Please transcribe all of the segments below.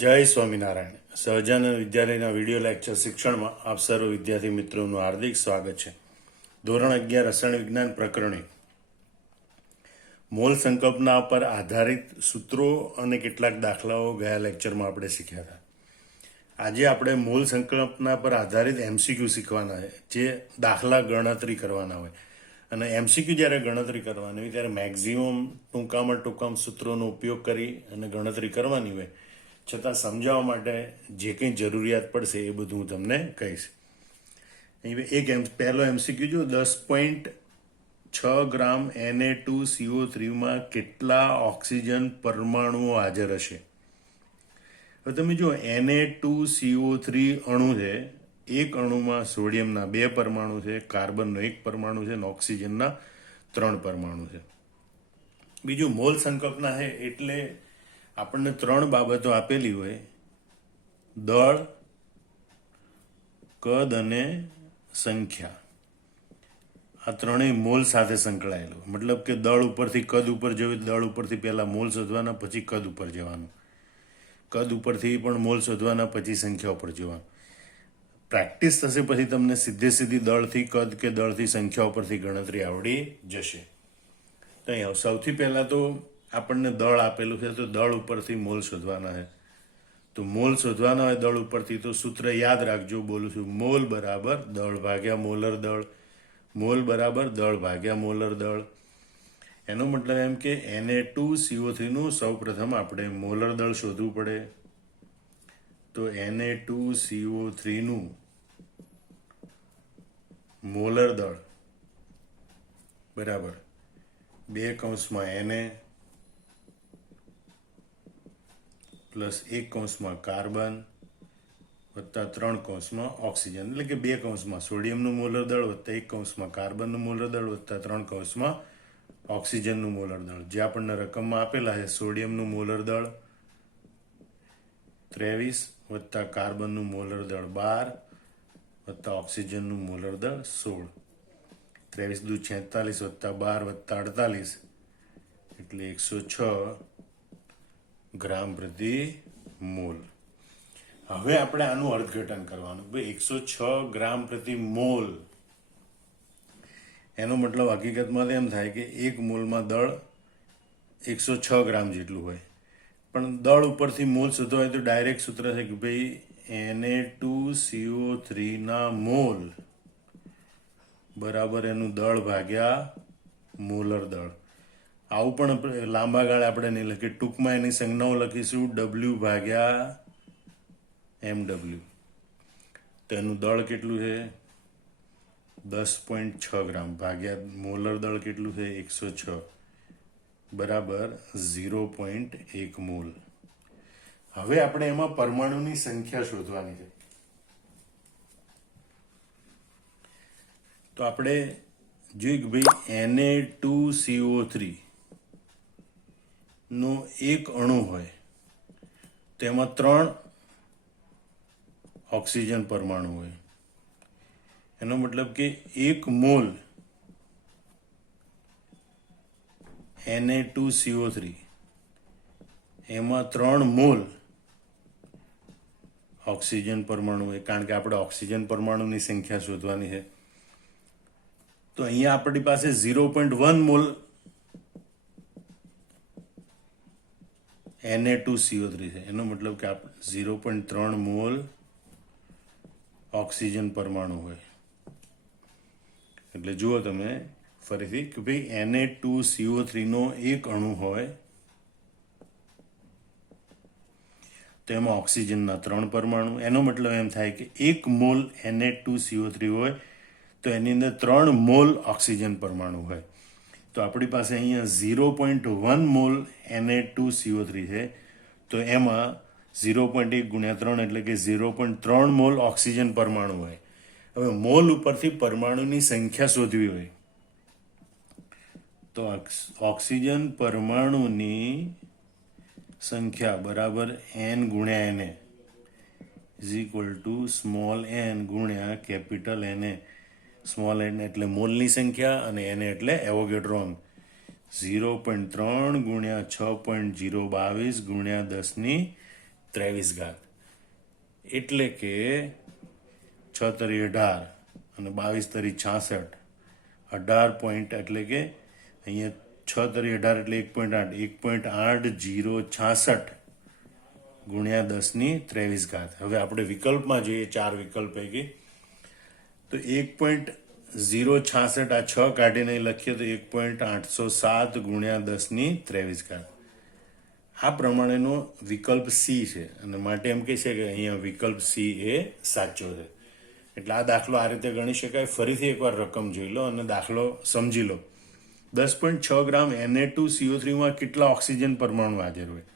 જય સ્વામિનારાયણ. સહજાનંદ વિદ્યાલયના video lecture શિક્ષણમાં આપ સર્વ વિદ્યાર્થી મિત્રોનું હાર્દિક સ્વાગત છે. ધોરણ 11 રસાયણ વિજ્ઞાન પ્રકરણે મોલ સંકલ્પના પર આધારિત સૂત્રો અને કેટલાક દાખલાઓ ગયા લેક્ચરમાં આપણે શીખ્યા હતા. આજે આપણે મોલ સંકલ્પના પર આધારિત એમસીક્યુ શીખવાના છે, જે દાખલા ગણતરી કરવાના હોય. અને એમસીક્યુ જ્યારે ગણતરી કરવાની હોય ત્યારે મેક્ઝિમમ ટૂંકામાં સૂત્રોનો ઉપયોગ કરી અને ગણતરી કરવાની હોય, છતાં સમજાવવા માટે જે કંઈ જરૂરિયાત પડશે એ બધું હું તમને કહીશ. પહેલો એમસીક્યુ જો 10.6 ગ્રામ Na2CO3માં કેટલા ઓક્સિજન પરમાણુઓ હાજર હશે? હવે તમે જો Na2CO3 અણુ છે, એક અણુમાં સોડિયમના 2 પરમાણુ છે, કાર્બનનો 1 પરમાણુ છે અને ઓક્સિજનના 3 પરમાણુ છે. બીજું મોલ સંકલ્પના છે એટલે આપણને 3 બાબતો આપેલી હોય: દળ, કદ અને સંખ્યા. આ ત્રણેય મોલ સાથે સંકળાયેલું. મતલબ કે દળ ઉપરથી કદ ઉપર જવું, દળ ઉપરથી પહેલા મોલ શોધવાના, પછી કદ ઉપર જવાનું, કદ ઉપરથી પણ મોલ શોધવાના, પછી સંખ્યા ઉપર જવાનું. પ્રેક્ટિસ થશે પછી તમને સીધી દળથી કદ કે દળથી સંખ્યા ઉપરથી ગણતરી આવડી જશે. તો અહીંયા સૌથી પહેલાં તો આપણને દળ આપેલું છે, તો દળ ઉપરથી મોલ શોધવાના છે. તો મોલ શોધવાના હોય દળ ઉપરથી, તો સૂત્ર યાદ રાખજો. બોલું છું, મોલ બરાબર દળ ભાગ્યા મોલર દળ. મોલ બરાબર દળ ભાગ્યા મોલર દળ. એનો મતલબ એમ કે Na2CO3નું સૌ પ્રથમ આપણે મોલર દળ શોધવું પડે. તો Na2CO3નું મોલર દળ બરાબર 2 કૌંસમાં Na પ્લસ 1 કૌંસમાં કાર્બન વત્તા 3 કૌંસમાં ઓક્સિજન, એટલે કે 2 કૌંસમાં સોડિયમનું મોલર દળ વત્તા 1 કૌંસમાં કાર્બનનું મોલર દળ વત્તા 3 કૌંસમાં ઓક્સિજનનું મોલર દળ. જે આપણને રકમમાં આપેલા છે: સોડિયમનું મોલર દળ 23 વત્તા કાર્બનનું મોલર દળ 12 વત્તા ઓક્સિજનનું મોલર દળ 16. 23 દુ 46 વત્તા 12 વત્તા 48 એટલે 106 ગ્રામ પ્રતિ મોલ. હવે આપણે આનું અર્થઘટન કરવાનું. ભાઈ 106 ગ્રામ પ્રતિ મોલ એનો મતલબ હકીકતમાં એમ થાય કે એક મોલમાં દળ 106 ગ્રામ જેટલું હોય. પણ દળ ઉપરથી મોલ શોધવા હોય તો ડાયરેક્ટ સૂત્ર છે કે ભાઈ Na2CO3ના મોલ બરાબર એનું દળ ભાગ્યા મોલર દળ. આવું પણ લાંબા ગાળે આપણે નહીં લખીએ, ટૂંકમાં એની સંજ્ઞાઓ લખીશું W ભાગ્યા MW. તો એનું દળ કેટલું છે? 10.6 ગ્રામ ભાગ્યા મોલર દળ કેટલું છે? 106 બરાબર 0.1 મોલ. હવે આપણે એમાં પરમાણુની સંખ્યા શોધવાની છે. તો આપણે જોઈએ કે ભાઈ Na2CO3 નો એક અણુ હોય તેમાં 3 ઓક્સિજન પરમાણુ હોય. એનો મતલબ કે 1 મોલ Na2CO3 એમાં 3 મોલ ઓક્સિજન પરમાણુ હોય, કારણ કે આપણે ઓક્સિજન પરમાણુની સંખ્યા શોધવાની છે. તો અહીંયા આપણી પાસે 0.1 મોલ Na2CO3 છે. એનો મતલબ કે 0.3 મોલ ઓક્સિજન પરમાણુ હોય. એટલે જુઓ તમે ફરીથી કે ભાઈ Na2CO3 નો એક અણુ હોય તો એમાં ઓક્સિજનના 3 પરમાણુ. એનો મતલબ એમ થાય કે 1 મોલ Na2CO3 હોય તો એની અંદર 3 મોલ ઓક્સિજન પરમાણુ હોય. તો આપણી પાસે અહીંયા 0.1 મોલ Na2CO3 છે, તો એમાં 0.1 ગુણ્યા 3 એટલે કે 0.3 મોલ ઓક્સિજન પરમાણુ હોય. હવે મોલ ઉપરથી પરમાણુની સંખ્યા શોધવી હોય તો ઓક્સિજન પરમાણુની સંખ્યા બરાબર n ગુણ્યા Na is equal to small n ગુણ્યા કેપિટલ Na. સ્મોલ n એટલે મોલની સંખ્યા અને Na એટલે એવોગેડ્રો. 0.3 ગુણ્યા 6.022 ગુણ્યા 10 23 એટલે કે 6 તરી 18 અને 22 તરી 66, 18 પોઈન્ટ એટલે કે અહીંયા 6 તરી 18 એટલે 1.8, 1.8066 ગુણ્યા 10⁻23. હવે આપણે વિકલ્પમાં જોઈએ, 4 વિકલ્પ પૈકી તો 1.066 આ 6 કાઢીને લખીએ તો 1.807 ગુણ્યા 10⁻23. આ પ્રમાણેનો વિકલ્પ સી છે અને માટે એમ કહે છે કે અહીંયા વિકલ્પ સી એ સાચો છે. એટલે આ દાખલો આ રીતે ગણી શકાય. ફરીથી એકવાર રકમ જોઈ લો અને દાખલો સમજી લો. 10.6 ગ્રામ Na2CO3માં કેટલા ઓક્સિજન પરમાણુ હાજર હોય?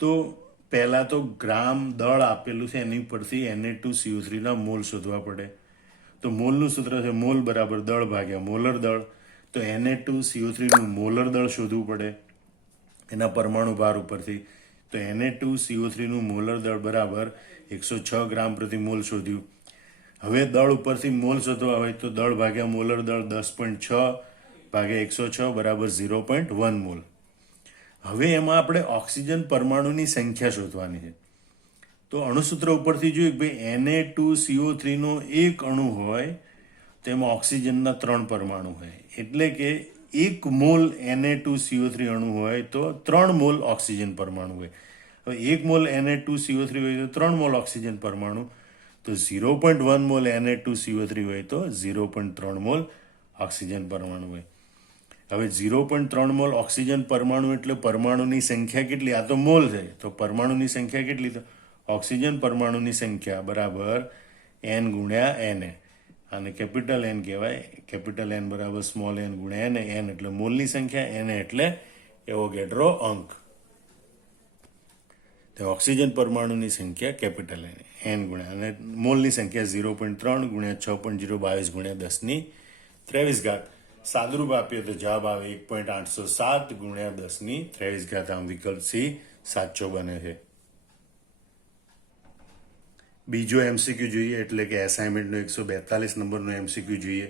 તો પહેલાં તો ગ્રામ દળ આપેલું છે એની પરથી Na2CO3ના મોલ શોધવા પડે. તો મોલનું સૂત્ર છે મોલ બરાબર દળ ભાગ્યા મોલર દળ. તો Na2CO3નું મોલર દળ શોધવું પડે એના પરમાણુ ભાર ઉપરથી. તો Na2CO3નું મોલર દળ બરાબર 106 ગ્રામ પ્રતિ મોલ શોધ્યું. હવે દળ ઉપરથી મોલ શોધવા હોય તો દળ ભાગ્યા મોલર દળ 10.6 ભાગ્યા 106 બરાબર 0.1 મોલ. હવે એમાં આપણે ઓક્સિજન પરમાણુની સંખ્યા શોધવાની છે. તો અણુસૂત્ર ઉપરથી જોયું કે ભાઈ Na2CO3નો એક અણુ હોય તેમાં ઓક્સિજનના 3 પરમાણુ હોય. એટલે કે 1 મોલ Na2CO3 અણુ હોય તો 3 મોલ ઓક્સિજન પરમાણુ હોય. હવે 1 મોલ Na2CO3 હોય તો 3 મોલ ઓક્સિજન પરમાણુ. તો 0.1 મોલ Na2CO3 હોય તો 0.3 મોલ ઓક્સિજન પરમાણુ હોય. હવે 0.3 મોલ ઓક્સિજન પરમાણુ એટલે પરમાણુની સંખ્યા કેટલી? આ તો મોલ છે, તો પરમાણુની સંખ્યા કેટલી? તો ઓક્સિજન પરમાણુની સંખ્યા બરાબર n ગુણ્યા Na. આને કેપિટલ N કહેવાય. કેપિટલ N બરાબર સ્મોલ n ગુણ્યા Na. n એટલે મોલની સંખ્યા, Na એટલે એવોગેડ્રો અંક. તો ઓક્સિજન પરમાણુની સંખ્યા કેપિટલ N ગુણ્યા અને મોલની સંખ્યા 0.3 ગુણ્યા 6.022 ગુણ્યા 10⁻23. સાદુરૂપ આપીએ તો જવાબ આવે 1.807 ગુણ્યા 10⁻23. આમ વિકલ્પ સી સાચો બને છે. બીજો એમસીક્યુ જોઈએ, એટલે કે એસાઇનમેન્ટનો 142 નંબરનો એમસીક્યુ જોઈએ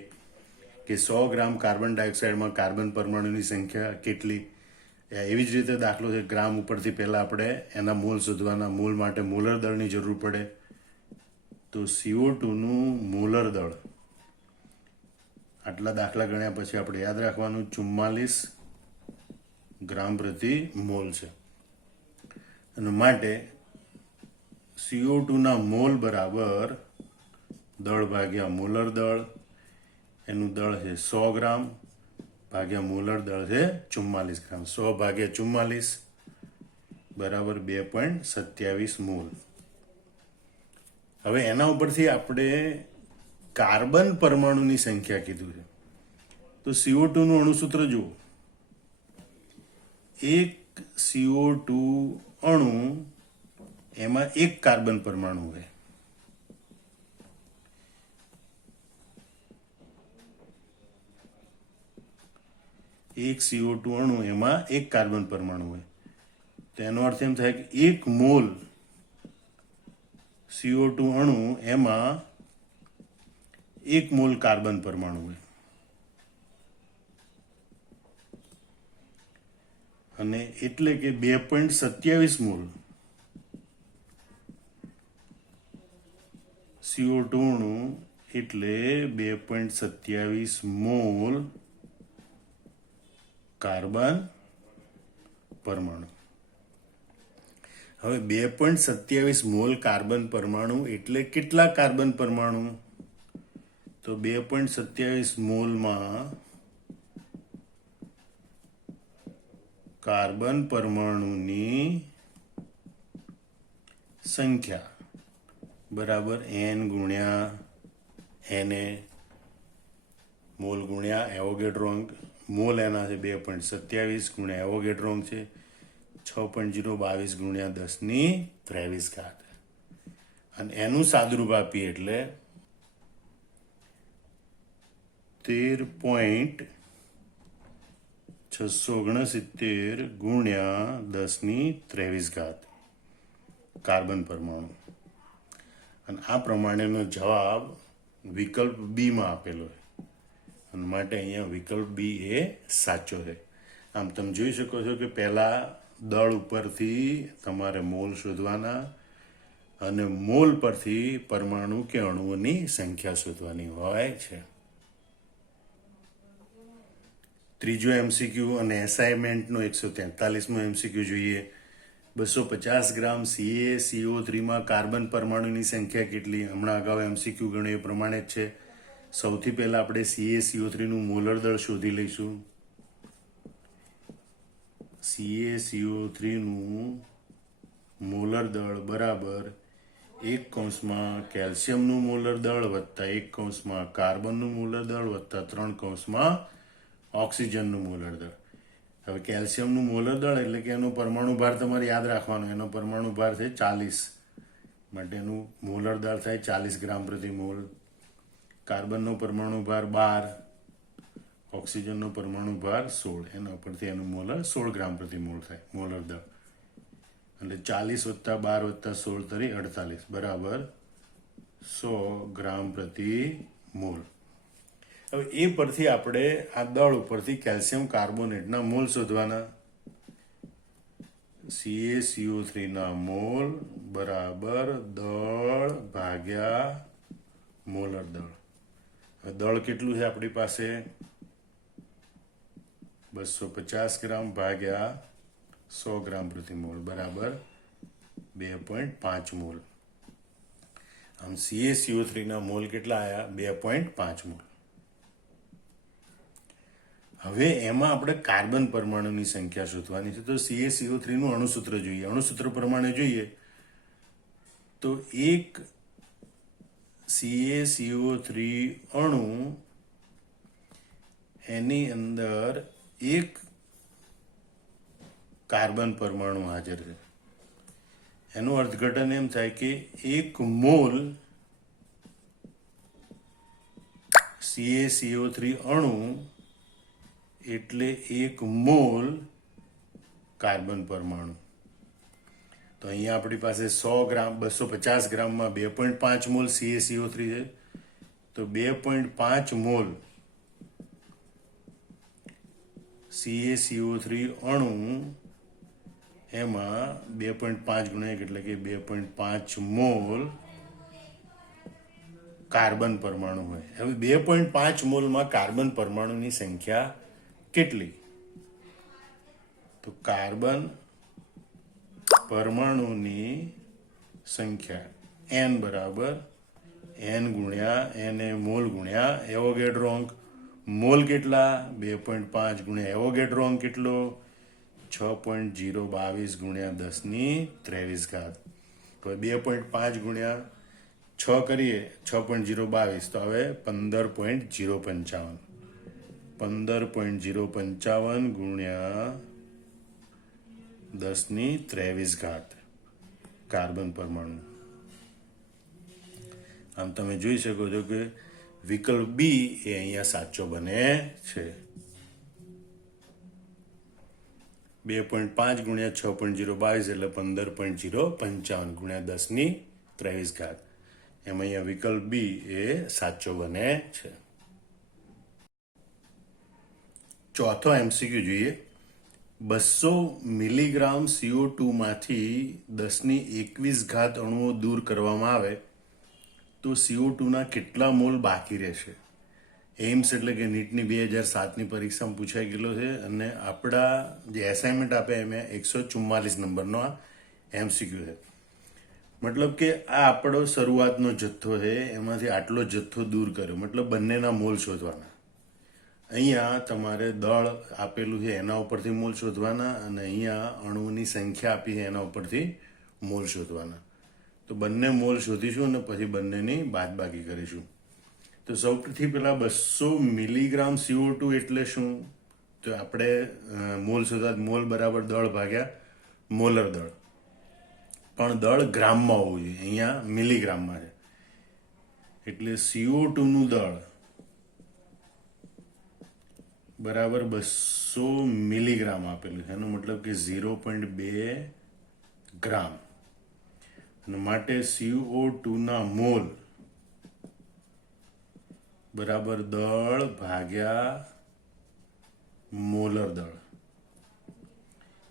કે 100 ગ્રામ કાર્બન ડાયોક્સાઇડમાં કાર્બન પરમાણુની સંખ્યા કેટલી? એવી જ રીતે દાખલો છે. ગ્રામ ઉપરથી પહેલાં આપણે એના મોલ શોધવાના. મોલ માટે મોલર દળની જરૂર પડે. તો CO2નું મોલર દળ આટલા દાખલા ગણ્યા પછી આપણે યાદ રાખવાનું 44 ગ્રામ પ્રતિ મોલ છે. અને માટે CO2ના મોલ બરાબર દળ ભાગ્યા મોલર દળ. એનું દળ છે 100 ગ્રામ ભાગ્યા મોલર દળ છે 44 ગ્રામ. 100 ભાગ્યા 44 બરાબર 2.27 મોલ. હવે એના ઉપરથી આપણે કાર્બન પરમાણુની સંખ્યા કીધું છે. તો CO2નું અણુસૂત્ર જુઓ. એક CO2 અણુ એમાં એક કાર્બન પરમાણુ હોય. એક CO2 અણુ એમાં એક કાર્બન પરમાણુ હોય. તો એનો અર્થ એમ થાય કે 1 મોલ CO2 અણુ એમાં 1 મોલ કાર્બન પરમાણુ હોય. અને એટલે કે 2.27 મોલ CO2 અણુ એટલે 2.27 મોલ કાર્બન પરમાણુ. હવે 2.27 મોલ કાર્બન પરમાણુ એટલે કેટલા કાર્બન પરમાણુ? તો 2.27 મોલમાં કાર્બન પરમાણુની સંખ્યા બરાબર n ગુણ્યા Na. મોલ ગુણ્યા એવોગેડ્રો અંક. મોલ એના છે 2.27 ગુણ્યા એવોગેડ્રો અંક છે 6.022 ગુણ્યા 10⁻23. અને એનું સાદુરૂપ આપીએ એટલે 13.669 ગુણ્યા 10⁻23 કાર્બન પરમાણુ. અને આ પ્રમાણેનો જવાબ વિકલ્પ બીમાં આપેલો છે. અને માટે અહીંયા વિકલ્પ બી એ સાચો છે. આમ તમે જોઈ શકો છો કે પહેલાં દળ ઉપરથી તમારે મોલ શોધવાના અને મોલ પરથી પરમાણુ કે અણુઓની સંખ્યા શોધવાની હોય છે. ત્રીજો એમસીક્યુ અને એસાઇનમેન્ટનો 143મો એમસીક્યુ જોઈએ. 250 ગ્રામ CaCO3માં કાર્બન પરમાણુની સંખ્યા કેટલી? હમણાં અગાઉ એમસીક્યુ ગણ્યો એ પ્રમાણે જ છે. સૌથી પહેલા આપણે CaCO3નું મોલર દળ શોધી લઈશું. CaCO3નું મોલર દળ બરાબર 1 કેલ્શિયમનું મોલર દળ વત્તા 1 કાર્બનનું મોલર દળ વત્તા 3 ઓક્સિજનનું મોલર દળ. હવે કેલ્શિયમનું મોલર દળ એટલે કે એનો પરમાણુ ભાર તમારે યાદ રાખવાનો. એનો પરમાણુ ભાર છે 40, માટેનું મોલર દળ થાય 40 ગ્રામ પ્રતિ મોલ. કાર્બનનો પરમાણુ ભાર 12, ઓક્સિજનનો પરમાણુ ભાર 16, એના ઉપરથી એનું મોલર 16 ગ્રામ પ્રતિ મોલ થાય મોલર દળ. એટલે 40 વત્તા 12 વત્તા 16 તરી 48 બરાબર 100 ગ્રામ પ્રતિ મોલ. હવે એ પરથી આપણે આ દળ ઉપરથી કેલ્શિયમ કાર્બોનેટના મોલ શોધવાના. CaCO3ના મોલ બરાબર દળ ભાગ્યા મોલર દળ. હવે દળ કેટલું છે આપણી પાસે? 250 ગ્રામ ભાગ્યા 100 ગ્રામ પ્રતિ મોલ બરાબર 2.5 મોલ. આમ CaCO3ના મોલ કેટલા આવ્યા? 2.5 મોલ. હવે એમાં આપણે કાર્બન પરમાણુની સંખ્યા શોધવાની છે. તો CaCO3નું અણુસૂત્ર જોઈએ. અણુસૂત્ર પ્રમાણે જોઈએ તો એક CaCO3 અણુ એની અંદર એક કાર્બન પરમાણુ હાજર છે. એનું અર્થઘટન એમ થાય કે 1 મોલ CaCO3 અણુ એટલે 1 મોલ કાર્બન પરમાણુ. તો અહીંયા આપણી પાસે 100 ગ્રામ 250 ગ્રામમાં 2.5 મોલ CaCO3 છે. તો 2.5 મોલ CaCO3 અણુ એમાં 2.5 ગુણ્યા એટલે કે 2.5 મોલ કાર્બન પરમાણુ હોય. હવે 2.5 મોલમાં કાર્બન પરમાણુની સંખ્યા કેટલી? તો કાર્બન પરમાણુની સંખ્યા N બરાબર N ગુણ્યા N એ મોલ ગુણ્યા એવોગેડ્રો અંક. મોલ કેટલા? 2.5 ગુણ્યા એવોગેડ્રો અંક કેટલો? 6.022 ગુણ્યા 1023 ઘાત. હવે 2.5 ગુણ્યા 6 કરીએ 6.022 તો હવે 15.055. 15.055 ગુણ્યા 1023 ઘાત કાર્બન પરમાણુ. આમ તમે જોઈ શકો છો કે વિકલ્પ બી એ અહીંયા સાચો બને છે. 2.5 ગુણ્યા 6.022 એટલે 15.055 ગુણ્યા 1023 ઘાત. એમ અહીંયા વિકલ્પ બી એ સાચો બને છે. ચોથો એમસીક્યુ જોઈએ. 200 મિલીગ્રામ CO2 માંથી 1021 ઘાત અણુઓ દૂર કરવામાં આવે તો CO2ના કેટલા મોલ બાકી રહેશે? એમ્સ એટલે કે નીટની 2007ની પરીક્ષામાં પૂછાઈ ગયેલો છે અને આપણા જે એસાઇનમેન્ટ આપે એમાં 144 નંબરનો આ એમસીક્યુ છે. મતલબ કે આ આપણો શરૂઆતનો જથ્થો છે, એમાંથી આટલો જથ્થો દૂર કર્યો, મતલબ બંનેના મોલ શોધવાના. અહીંયા તમારે દળ આપેલું છે એના ઉપરથી મોલ શોધવાના અને અહીંયા અણુઓની સંખ્યા આપી છે એના ઉપરથી મોલ શોધવાના. તો બંને મોલ શોધીશું અને પછી બંનેની બાદબાકી કરીશું. તો સૌથી પહેલાં 200 મિલીગ્રામ CO2 એટલે શું? તો આપણે મોલ શોધવા, મોલ બરાબર દળ ભાગ્યા મોલર દળ, પણ દળ ગ્રામમાં હોવું જોઈએ, અહીંયા મિલીગ્રામમાં છે. એટલે CO2નું દળ બરાબર 200 મિલીગ્રામ આપેલું છે. એનો મતલબ કે 0.2 ગ્રામ. અને માટે CO2ના મોલ બરાબર દળ ભાગ્યા મોલર દળ.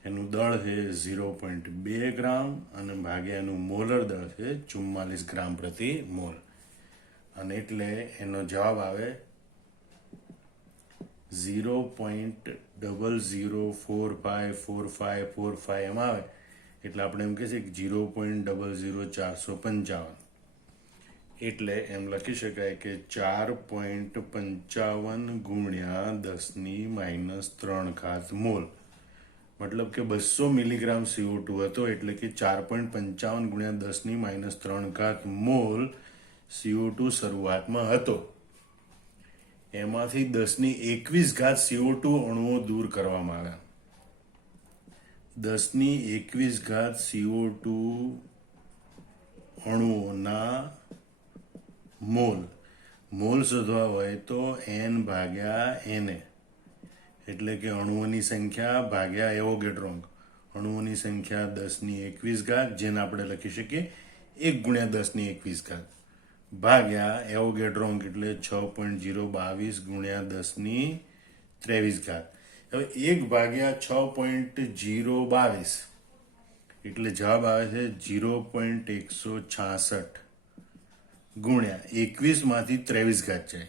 એનું દળ છે 0.2 ગ્રામ અને ભાગ્યા એનું મોલર દળ છે 44 ગ્રામ પ્રતિ મોલ. અને એટલે એનો જવાબ આવે 0.00454545 એમ આવે. એટલે આપણે એમ કહીએ કે 0.00455. એટલે એમ લખી શકાય કે 4.55 ગુણ્યા 10⁻³ મોલ. મતલબ કે 200 મિલીગ્રામ CO2 હતો, એટલે કે 4.55 ગુણ્યા 10⁻³ મોલ CO2 શરૂઆતમાં હતો. એમાંથી 10⁻21 CO2 અણુઓ દૂર કરવામાં આવ્યા. 10⁻21 CO2 અણુઓના મોલ શોધવા હોય તો N/Na, એટલે કે અણુઓની સંખ્યા ભાગ્યા એવોગેડ્રોન્ક. અણુઓની સંખ્યા 10⁻21, જેને આપણે લખી શકીએ 1 ગુણ્યા 10⁻21 ભાગ્યા એવોગેડ્રોન્ક એટલે 6.022 ગુણ્યા 10⁻23. હવે 1 ભાગ્યા 6.022 એટલે જવાબ આવે છે 0.166 ગુણ્યા 21માંથી 23 જાય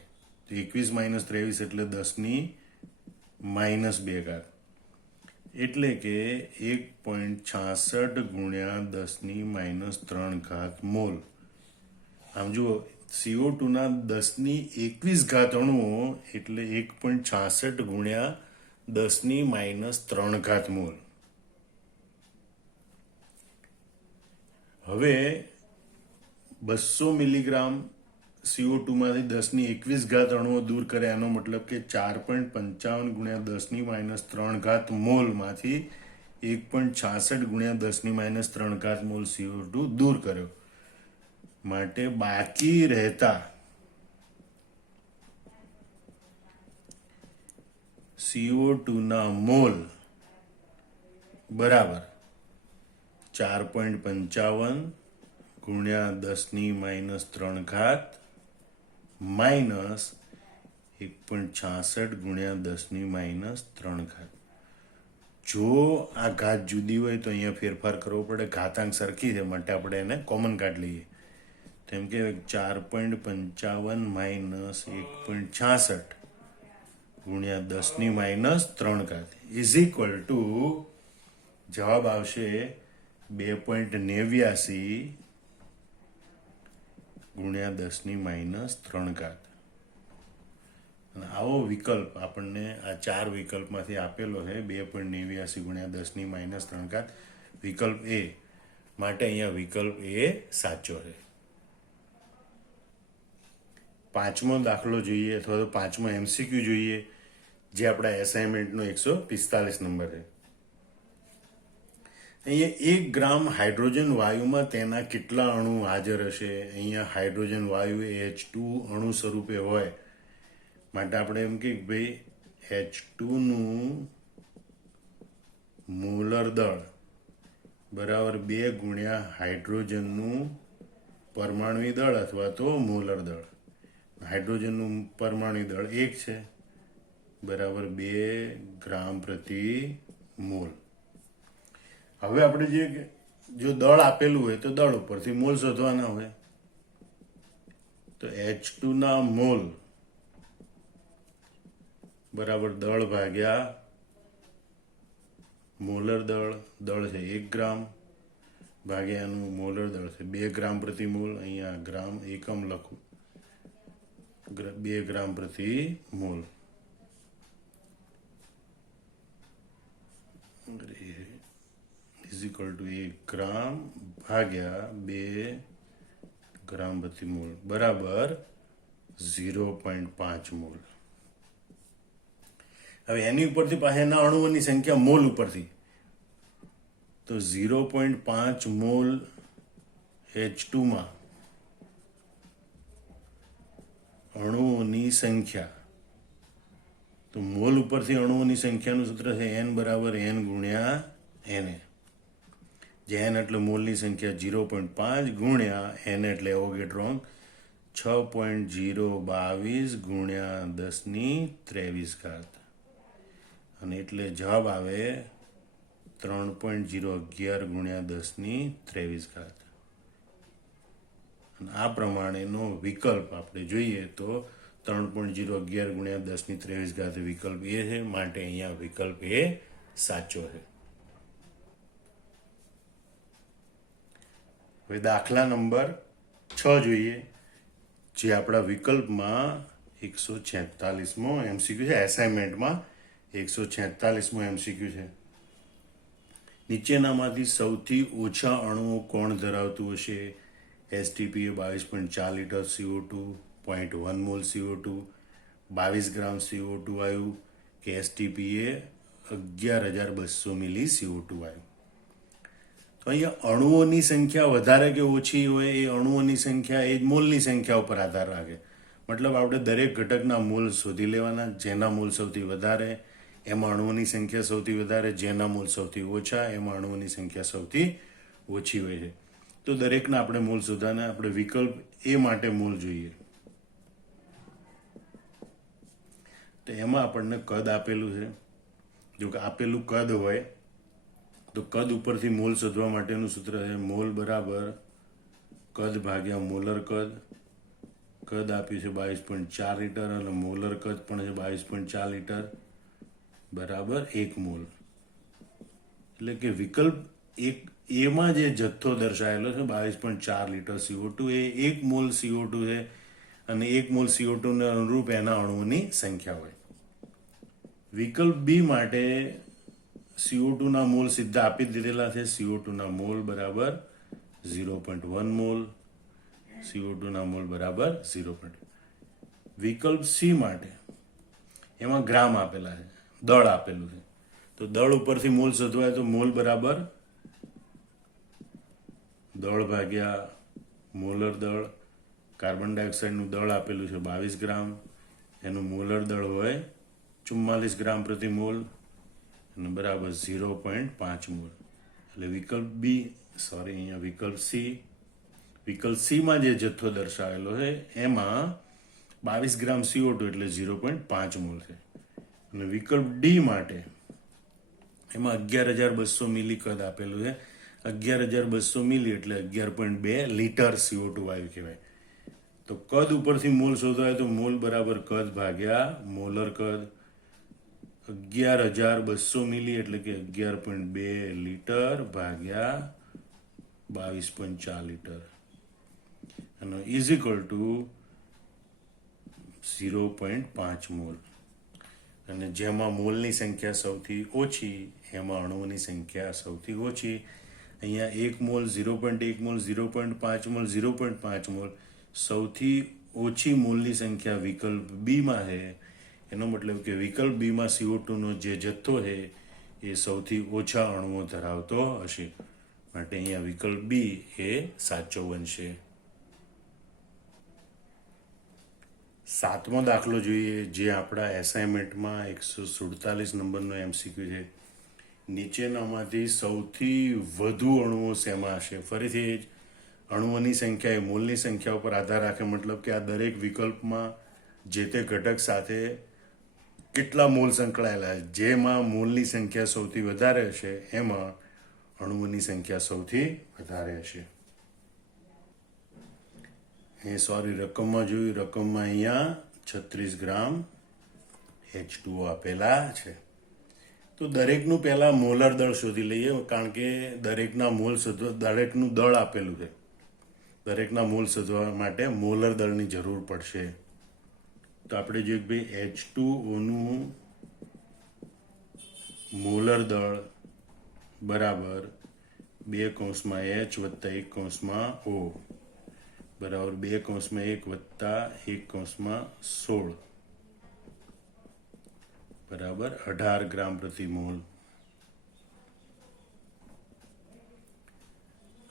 તો 21 - 23 એટલે 10⁻², એટલે કે 1.66 ગુણ્યા 10⁻³ મોલ. આમ જુઓ, CO2 ના 10⁻21 અણુઓ એટલે 1.66 ગુણ્યા 10⁻³ મોલ. હવે 200 મિલીગ્રામ CO2 માંથી 10⁻21 અણુઓ દૂર કરે, એનો મતલબ કે 4.55 ગુણ્યા 10⁻³ મોલ માંથી 1.66 ગુણ્યા 10⁻³ મોલ CO2 દૂર કર્યો. માટે બાકી રહેતા CO2 ના મોલ બરાબર 4.55 ગુણ્યા 10⁻³ માઇનસ 1.66 ગુણ્યા 10⁻³. જો આ ઘાત જુદી હોય તો અહીંયા ફેરફાર કરવો પડે. ઘાતાંક સરખી છે માટે આપણે એને કોમન કાઢી લઈએ. તેમ કે 4.55 માઇનસ 1.66 ગુણ્યા 10⁻³ ઇઝ ઇક્વલ ટુ જવાબ આવશે 2.89 ગુણ્યા 10⁻³. અને આવો વિકલ્પ આપણને આ 4 વિકલ્પમાંથી આપેલો છે 2.89 ગુણ્યા 10⁻³ વિકલ્પ એ. માટે અહીંયા વિકલ્પ એ સાચો છે. 5મો દાખલો જોઈએ અથવા તો 5મો MCQ જોઈએ, જે આપણા એસાઇનમેન્ટનો 145 નંબર છે. અહીંયા 1 ગ્રામ હાઇડ્રોજન વાયુમાં તેના કેટલા અણુ હાજર હશે? અહીંયા હાઇડ્રોજન વાયુ H2 અણુ સ્વરૂપે હોય માટે આપણે એમ કે ભાઈ H2 નું મોલર દળ બરાબર 2 ગુણ્યા હાઇડ્રોજનનું પરમાણુ દળ અથવા તો મોલર દળ. હાઇડ્રોજનનું પરમાણુ દળ 1 છે બરાબર 2 ગ્રામ પ્રતિ મોલ. હવે આપણે જો દળ આપેલું હોય તો દળ ઉપરથી મોલ શોધવાના હોય. તો H2 ના મોલ બરાબર દળ ભાગ્યા મોલર દળ છે 1 ગ્રામ ભાગ્યા એનું મોલર દળ છે 2 ગ્રામ પ્રતિ મોલ. અહીંયા ગ્રામ એકમ લખું, 2 ગ્રામ પ્રતિ મોલ. ઇઝ ઇક્વલ ટુ 1 ગ્રામ ભાગ્યા 2 ગ્રામ પ્રતિ મોલ બરાબર 0.5 મોલ. હવે એની ઉપરથી પાસેના અણુઓની સંખ્યા મોલ ઉપરથી તો 0.5 મોલ H2 માં અણુઓની સંખ્યા. તો મોલ ઉપરથી અણુઓની સંખ્યાનું સૂત્ર છે N બરાબર N ગુણ્યા Na. જે N એટલે મોલની સંખ્યા 0.5 ગુણ્યા N એટલે એવોગેડ્રોન્ક 6.022 ગુણ્યા 10⁻23. અને એટલે જવાબ આવે 3.011 ગુણ્યા 10^23. અને આ પ્રમાણેનો વિકલ્પ આપણે જોઈએ તો 3.011 ગુણ્યા 10^23 વિકલ્પ એ છે, માટે અહીંયા વિકલ્પ એ સાચો છે. હવે દાખલા નંબર 6 જોઈએ, જે આપણા વિકલ્પમાં 146મો MCQ છે. એસાઇનમેન્ટમાં 146મો MCQ છે. નીચેનામાંથી સૌથી ઓછા અણુઓ કોણ ધરાવતું હશે? STPA 22.4 litre CO2, 0.1 mall CO2, 22 ગ્રામ CO2 આવ્યું, કે STPA 11,200 મિલી CO2 આવ્યું. તો અહીંયા અણુઓની સંખ્યા વધારે કે ઓછી હોય એ અણુઓની સંખ્યા એ જ મોલની સંખ્યા ઉપર આધાર રાખે. મતલબ આપણે દરેક ઘટકના મોલ શોધી લેવાના. જેના મોલ સૌથી વધારે એમાં અણુઓની સંખ્યા સૌથી વધારે, જેના મોલ સૌથી ઓછા એમાં અણુઓની સંખ્યા સૌથી ઓછી હોય છે. તો દરેકના આપણે મોલ શોધવાના. આપણે વિકલ્પ એ માટે મોલ જોઈએ. તો એમાં આપણને કદ આપેલું છે. જો કે આપેલું કદ હોય તો કદ ઉપરથી મોલ શોધવા માટેનું સૂત્ર છે મોલ બરાબર કદ ભાગ્યા મોલર કદ. કદ આપ્યું છે 22.4 લીટર અને મોલર કદ પણ છે 22.4 લીટર બરાબર 1 મોલ. એટલે કે વિકલ્પ એક એમાં જે જથ્થો દર્શાવેલો છે 22.4 લીટર CO2 એ 1 મોલ CO2 છે, અને 1 મોલ CO2 ને અનુરૂપ એના અણુઓની સંખ્યા હોય. વિકલ્પ બી માટે CO2 ના મોલ સીધા આપી દીધેલા છે. CO2 ના મોલ બરાબર 0.1 મોલ, CO2 ના મોલ બરાબર 0. વિકલ્પ સી માટે એમાં ગ્રામ આપેલા છે, દળ આપેલું છે. તો દળ ઉપરથી મોલ શોધવાય તો મોલ બરાબર દળ ભાગ્યા મોલર દળ. કાર્બન ડાયોક્સાઇડનું દળ આપેલું છે 22 ગ્રામ, એનું મોલર દળ હોય 44 ગ્રામ પ્રતિ મોલ અને બરાબર 0.5 મોલ. એટલે વિકલ્પ બી અહીંયા વિકલ્પ સીમાં જે જથ્થો દર્શાવેલો છે એમાં 22 ગ્રામ CO2 એટલે 0.5 મોલ છે. અને વિકલ્પ ડી માટે એમાં 11,200 મિલી કદ આપેલું છે. 11,200 મિલી એટલે 11.2 લીટર CO2 વાયુ કહેવાય. તો કદ ઉપરથી મોલ શોધવાય તો મોલ બરાબર કદ ભાગ્યા મોલર કદ. 11,200 મિલી એટલે કે 11.2 લીટર ભાગ્યા 22.4 લીટર અને ઇઝ ઇક્વલ ટુ 0.5 મોલ. અને જેમાં મોલની સંખ્યા સૌથી ઓછી એમાં અણુઓની સંખ્યા સૌથી ઓછી. અહીંયા 1 મોલ, 0.1 મોલ, 0.5 મોલ, 0.5 મોલ. સૌથી ઓછી મોલની સંખ્યા વિકલ્પ બીમાં છે. એનો મતલબ કે વિકલ્પ બીમાં CO2 નો જે જથ્થો છે એ સૌથી ઓછા અણુઓ ધરાવતો હશે. માટે અહીંયા વિકલ્પ બી એ સાચો બનશે. 7મો દાખલો જોઈએ, જે આપણા એસાઇનમેન્ટમાં 147 નંબરનો MCQ છે. નીચેનામાંથી સૌથી વધુ અણુઓ શેમાં હશે? ફરીથી અણુઓની સંખ્યા એ મોલની સંખ્યા ઉપર આધાર રાખે. મતલબ કે આ દરેક વિકલ્પમાં જે તે ઘટક સાથે કેટલા મોલ સંકળાયેલા છે, જેમાં મોલની સંખ્યા સૌથી વધારે હશે એમાં અણુઓની સંખ્યા સૌથી વધારે હશે. રકમમાં જોયું, રકમમાં અહીંયા 36 ગ્રામ H2O આપેલા છે. તો દરેકનું પહેલા મોલર દળ શોધી લઈએ, કારણ કે દરેકના મોલ શોધવા દરેકનું દળ આપેલું છે. દરેકના મોલ શોધવા માટે મોલર દળની જરૂર પડશે. તો આપણે જોઈએ કે ભાઈ H2O નું મોલર દળ બરાબર 2 H વત્તા 1 O બરાબર 2 વત્તા 1 બરાબર 18 ગ્રામ પ્રતિ મોલ.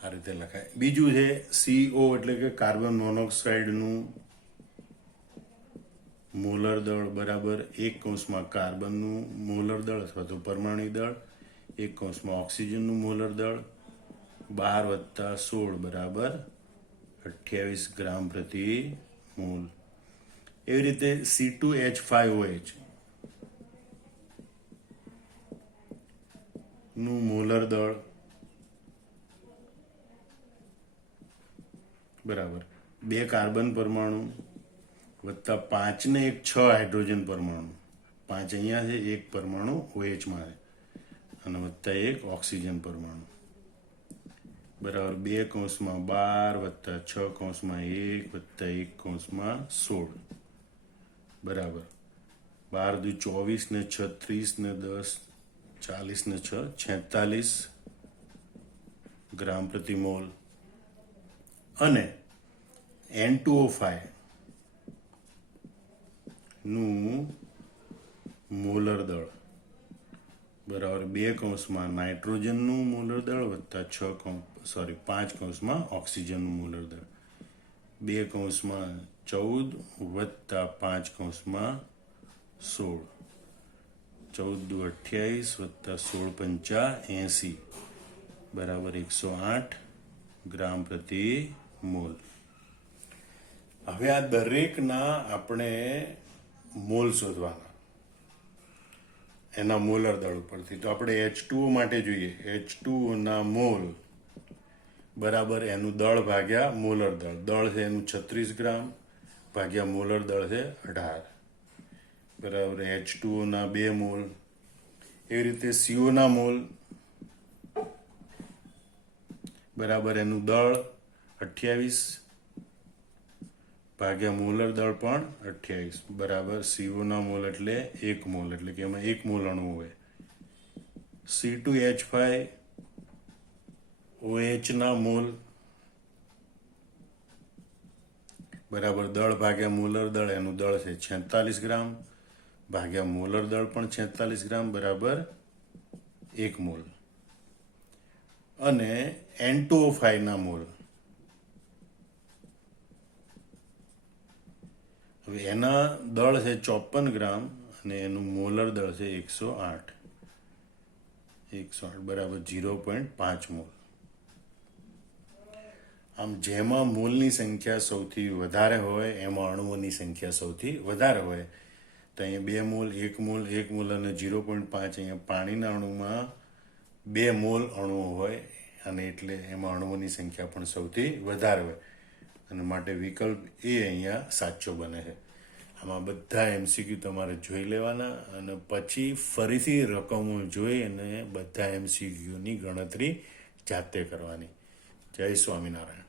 આ રીતે લખાય. બીજું છે CO એટલે કે કાર્બન મોનોક્સાઇડનું મોલર દળ બરાબર 1 કાર્બનનું મોલર દળ અથવા તો પરમાણુ દળ, 1 ઓક્સિજનનું મોલર દળ 12 વત્તા 16 બરાબર 28 ગ્રામ પ્રતિ મોલ. એવી રીતે C2H5OH નું મોલર દળ બરાબર 2 કાર્બન પરમાણુ વત્તા 5 ને 1 6 હાઇડ્રોજન પરમાણુ, 5 અહીંયા છે, 1 પરમાણુ OH માં છે અને વત્તા 1 ઓક્સિજન પરમાણુ બરાબર 2 કૌંસમાં 12 વત્તા 6 કૌંસમાં 1 વત્તા 1 કૌંસમાં 16 બરાબર 12 દુ 24 ને 6 30 ને 10 40 ને 6 46 ગ્રામ પ્રતિ મોલ. અને N2O5 નું મોલર દળ બરાબર 2 કૌંસમાં નાઇટ્રોજનનું મોલર દળ વત્તા 5 કૌંસમાં ઓક્સિજનનું મોલર દળ, 2 કૌંસમાં 14 વત્તા 5 કૌંસમાં 16, 14 દુ 28 વત્તા 16 પંચા 80 બરાબર 108 ગ્રામ પ્રતિ મોલ. હવે આ દરેકના આપણે મોલ શોધવાના એના મોલર દળ ઉપરથી. તો આપણે H2O માટે જોઈએ, H2O ના મોલ બરાબર એનું દળ ભાગ્યા મોલર દળ. દળ છે એનું 36 ગ્રામ ભાગ્યા મોલર દળ છે 18 બરાબર H2O ના 2 મોલ. એવી રીતે CO ના મોલ બરાબર એનું દળ 28 ભાગ્યા મોલર દળ પણ 28 બરાબર CO ના મોલ એટલે 1 મોલ, એટલે કે એમાં 1 મોલ અણુ હોય. C2H5 OH ના મોલ બરાબર દળ ભાગ્યા મોલર દળ, એનું દળ છે 46 ગ્રામ ભાગ્યા મોલર દળ પણ 46 ગ્રામ બરાબર 1 મોલ. અને N2O5 ના મોલ હવે એના દળ છે 54 ગ્રામ અને એનું મોલર દળ છે 108 બરાબર 0.5 મોલ. આમ જેમાં મોલની સંખ્યા સૌથી વધારે હોય એમાં અણુઓની સંખ્યા સૌથી વધારે હોય. તો અહીંયા 2 મોલ 1 મોલ 1 મોલ અને 0.5 અહીંયા પાણીના અણુમાં 2 મોલ અણુઓ હોય અને એટલે એમાં અણુઓની સંખ્યા પણ સૌથી વધારે હોય અને માટે વિકલ્પ એ અહીંયા સાચો બને છે. આમાં બધા MCQ તમારે જોઈ લેવાના અને પછી ફરીથી રકમો જોઈ અને બધા MCQની ગણતરી જાતે કરવાની. જય સ્વામિનારાયણ.